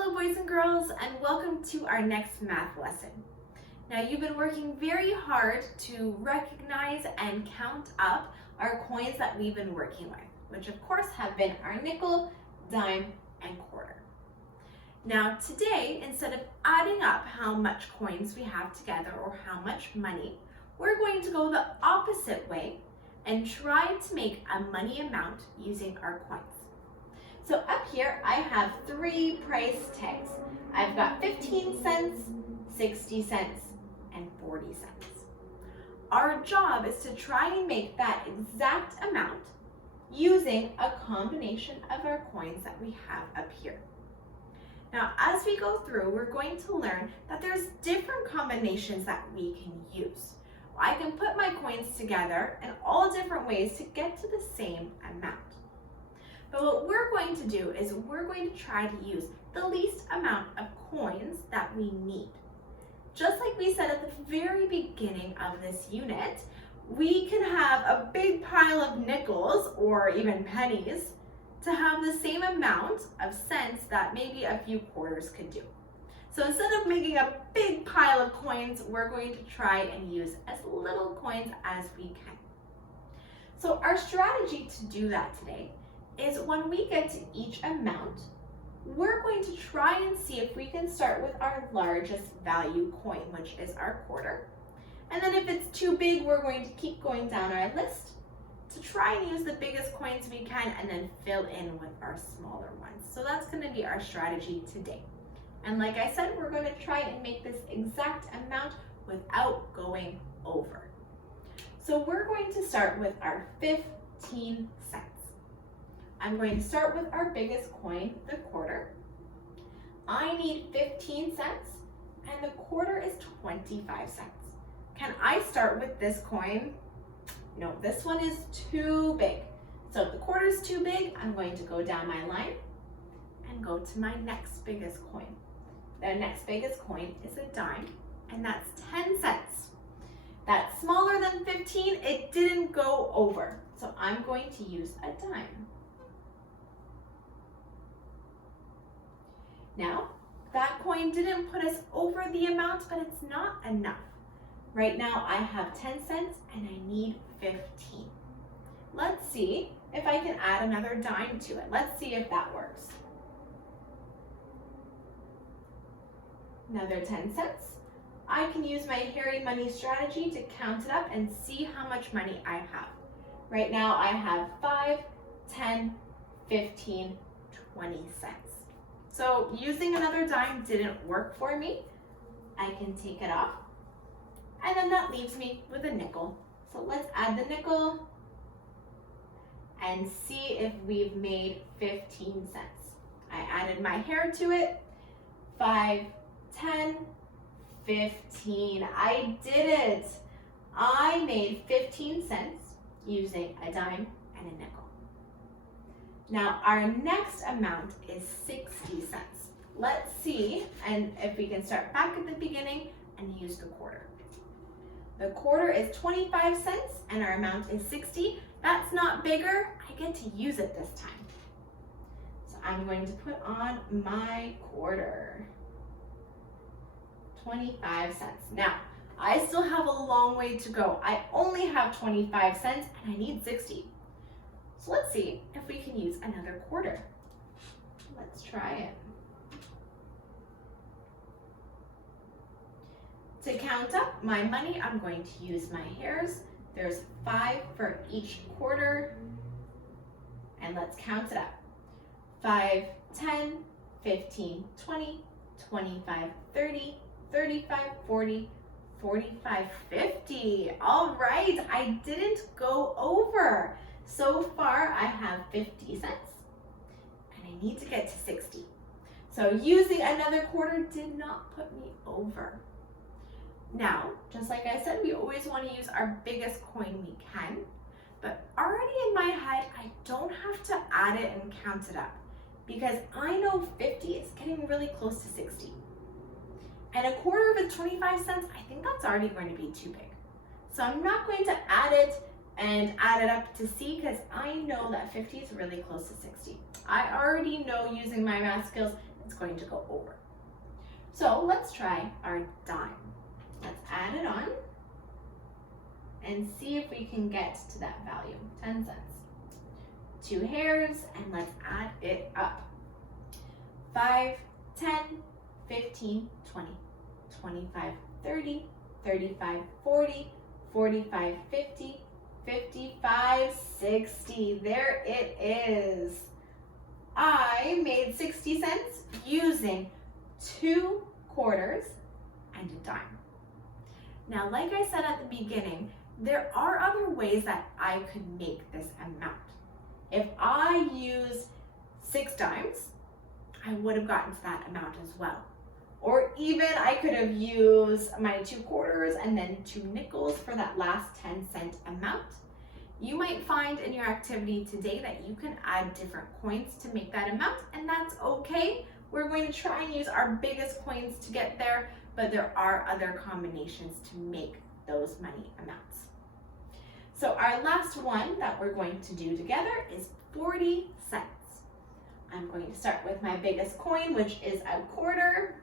Hello boys and girls, and welcome to our next math lesson. Now you've been working very hard to recognize and count up our coins that we've been working with, which of course have been our nickel, dime, and quarter. Now today, instead of adding up how much coins we have together or how much money, we're going to go the opposite way and try to make a money amount using our coins. So up here, I have three price tags. I've got 15 cents, 60 cents, and 40 cents. Our job is to try and make that exact amount using a combination of our coins that we have up here. Now, as we go through, we're going to learn that there's different combinations that we can use. I can put my coins together in all different ways to get to the same amount. But what we're going to do is we're going to try to use the least amount of coins that we need. Just like we said at the very beginning of this unit, we can have a big pile of nickels or even pennies to have the same amount of cents that maybe a few quarters could do. So instead of making a big pile of coins, we're going to try and use as little coins as we can. So our strategy to do that today is when we get to each amount, we're going to try and see if we can start with our largest value coin, which is our quarter. And then if it's too big, we're going to keep going down our list to try and use the biggest coins we can and then fill in with our smaller ones. So that's going to be our strategy today. And like I said, we're going to try and make this exact amount without going over. So we're going to start with our 15 cents. I'm going to start with our biggest coin, the quarter. I need 15 cents and the quarter is 25 cents. Can I start with this coin? No, this one is too big. So if the quarter is too big, I'm going to go down my line and go to my next biggest coin. The next biggest coin is a dime, and that's 10 cents. That's smaller than 15, it didn't go over. So I'm going to use a dime. Now, that coin didn't put us over the amount, but it's not enough. Right now, I have 10 cents and I need 15. Let's see if I can add another dime to it. Let's see if that works. Another 10 cents. I can use my hairy money strategy to count it up and see how much money I have. Right now, I have 5, 10, 15, 20 cents. So using another dime didn't work for me. I can take it off. And then that leaves me with a nickel. So let's add the nickel and see if we've made 15 cents. I added my hair to it. 5, 10, 15. I did it. I made 15 cents using a dime and a nickel. Now our next amount is 60 cents. Let's see and if we can start back at the beginning and use the quarter. The quarter is 25 cents and our amount is 60. That's not bigger. I get to use it this time. So I'm going to put on my quarter. 25 cents. Now, I still have a long way to go. I only have 25 cents and I need 60. So let's see if we can use another quarter. Let's try it. To count up my money, I'm going to use my hairs. There's 5 for each quarter. And let's count it up. 5, 10, 15, 20, 25, 30, 35, 40, 45, 50. All right, I didn't go over. So far, I have 50 cents and I need to get to 60. So using another quarter did not put me over. Now, just like I said, we always want to use our biggest coin we can, but already in my head, I don't have to add it and count it up because I know 50 is getting really close to 60. And a quarter of 25 cents, I think that's already going to be too big. So I'm not going to add it and add it up to see because I know that 50 is really close to 60. I already know using my math skills it's going to go over. So let's try our dime. Let's add it on and see if we can get to that value, 10 cents. 2 hairs, and let's add it up. 5, 10, 15, 20, 25, 30, 35, 40, 45, 50, 55, 60. There it is. I made 60 cents using 2 quarters and a dime. Now, like I said at the beginning, there are other ways that I could make this amount. If I used 6 dimes, I would have gotten to that amount as well. Or even I could have used my 2 quarters and then 2 nickels for that last 10-cent amount. You might find in your activity today that you can add different coins to make that amount, and that's okay. We're going to try and use our biggest coins to get there, but there are other combinations to make those money amounts. So our last one that we're going to do together is 40 cents. I'm going to start with my biggest coin, which is a quarter.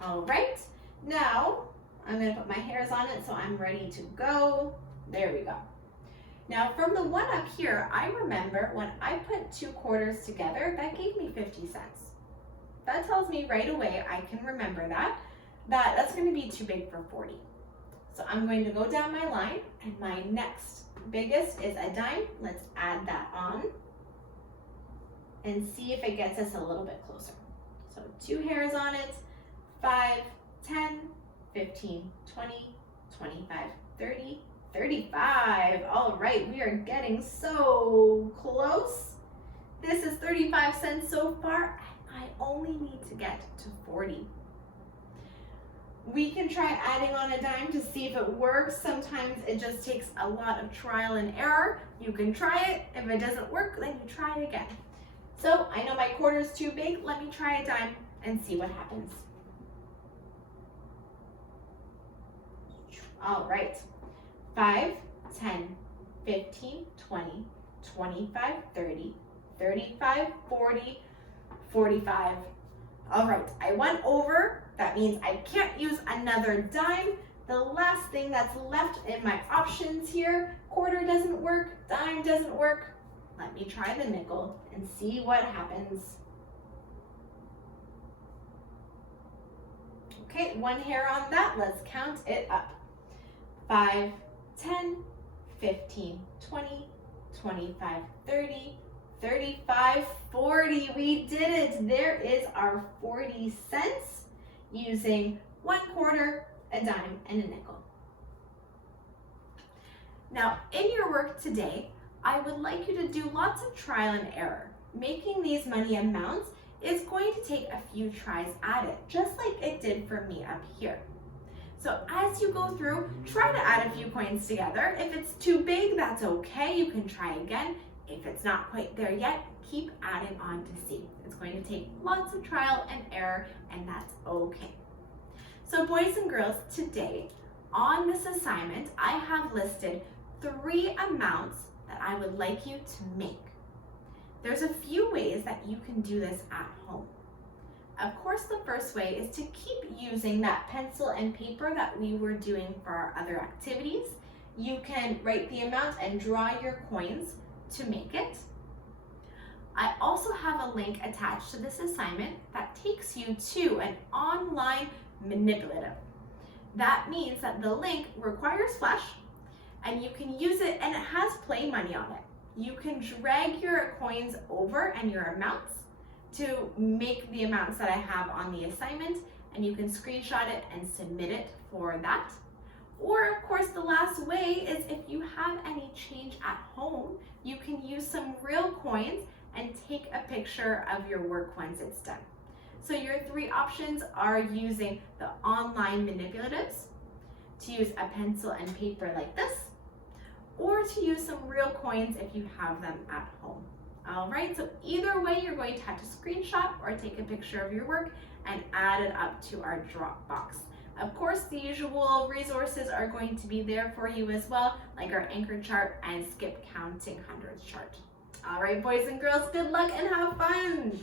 All right, now I'm going to put my hairs on it so I'm ready to go. There we go. Now from the one up here, I remember when I put 2 quarters together, that gave me 50 cents. That tells me right away I can remember that's going to be too big for 40. So I'm going to go down my line, and my next biggest is a dime. Let's add that on and see if it gets us a little bit closer. So 2 hairs on it, 5, 10, 15, 20, 25, 30, 35. All right, we are getting so close. This is 35 cents so far, and I only need to get to 40. We can try adding on a dime to see if it works. Sometimes it just takes a lot of trial and error. You can try it. If it doesn't work, then you try it again. So I know my quarter is too big. Let me try a dime and see what happens. All right, 5, 10, 15, 20, 25, 30, 35, 40, 45. All right, I went over. That means I can't use another dime. The last thing that's left in my options here, quarter doesn't work, dime doesn't work. Let me try the nickel and see what happens. Okay, 1 hair on that. Let's count it up. 5, 10, 15, 20, 25, 30, 35, 40. We did it. There is our 40 cents using 1 quarter, a dime, and a nickel. Now, in your work today, I would like you to do lots of trial and error. Making these money amounts is going to take a few tries at it, just like it did for me up here. So as you go through, try to add a few coins together. If it's too big, that's okay. You can try again. If it's not quite there yet, keep adding on to see. It's going to take lots of trial and error, and that's okay. So boys and girls, today on this assignment, I have listed 3 amounts that I would like you to make. There's a few ways that you can do this at home. Of course, the first way is to keep using that pencil and paper that we were doing for our other activities. You can write the amount and draw your coins to make it. I also have a link attached to this assignment that takes you to an online manipulative. That means that the link requires Flash, and you can use it, and it has play money on it. You can drag your coins over and your amounts to make the amounts that I have on the assignment, and you can screenshot it and submit it for that. Or of course, the last way is if you have any change at home, you can use some real coins and take a picture of your work once it's done. So your 3 options are using the online manipulatives, to use a pencil and paper like this, or to use some real coins if you have them at home. All right, so either way, you're going to have to screenshot or take a picture of your work and add it up to our Dropbox. Of course, the usual resources are going to be there for you as well, like our anchor chart and skip counting hundreds chart. All right, boys and girls, good luck and have fun.